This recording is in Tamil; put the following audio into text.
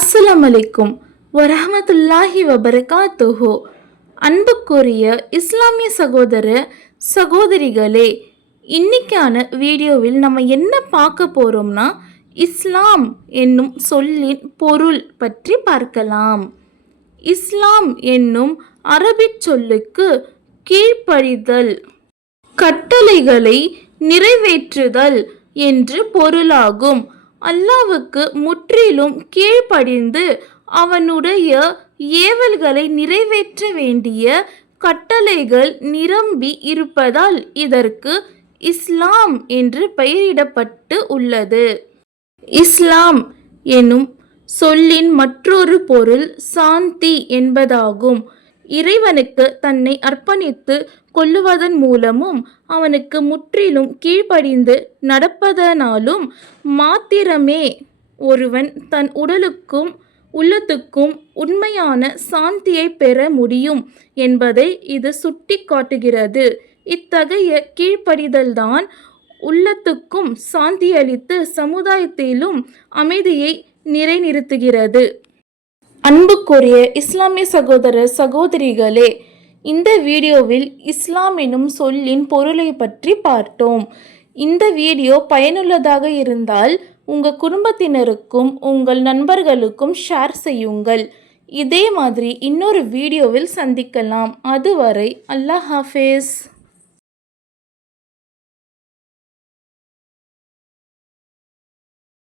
அஸ்ஸலாமு அலைக்கும் வரஹ்மத்துல்லாஹி வபரகாத்துஹு. அன்புக்குரிய இஸ்லாமிய சகோதர சகோதரிகளே, இன்னைக்கான வீடியோவில் நம்ம என்ன பார்க்க போறோம்னா, இஸ்லாம் என்னும் சொல்லின் பொருள் பற்றி பார்க்கலாம். இஸ்லாம் என்னும் அரபிச் சொல்லுக்கு கீழ்ப்படிதல், கட்டளைகளை நிறைவேற்றுதல் என்று பொருளாகும். அல்லாஹ்வுக்கு முற்றிலும் கீழ்ப்படிந்து அவனுடைய ஏவல்களை நிறைவேற்ற வேண்டிய கட்டளைகள் நிரம்பி இருப்பதால் இதற்கு இஸ்லாம் என்று பெயரிடப்பட்டு உள்ளது. இஸ்லாம் எனும் சொல்லின் மற்றொரு பொருள் சாந்தி என்பதாகும். இறைவனுக்கு தன்னை அர்ப்பணித்து கொள்ளுவதன் மூலமும் அவனுக்கு முற்றிலும் கீழ்ப்படிந்து நடப்பதனாலும் மாத்திரமே ஒருவன் தன் உடலுக்கும் உள்ளத்துக்கும் உண்மையான சாந்தியை பெற முடியும் என்பதை இது சுட்டி காட்டுகிறது. இத்தகைய கீழ்ப்படிதல்தான் உள்ளத்துக்கும் சாந்தியளித்து சமுதாயத்திலும் அமைதியை நிலைநிறுத்துகிறது. அன்புக்குரிய இஸ்லாமிய சகோதர சகோதரிகளே, இந்த வீடியோவில் இஸ்லாம் எனும் சொல்லின் பொருளை பற்றி பார்த்தோம். இந்த வீடியோ பயனுள்ளதாக இருந்தால் உங்கள் குடும்பத்தினருக்கும் உங்கள் நண்பர்களுக்கும் ஷேர் செய்யுங்கள். இதே மாதிரி இன்னொரு வீடியோவில் சந்திக்கலாம். அதுவரை அல்லாஹ் ஹாஃபிஸ்.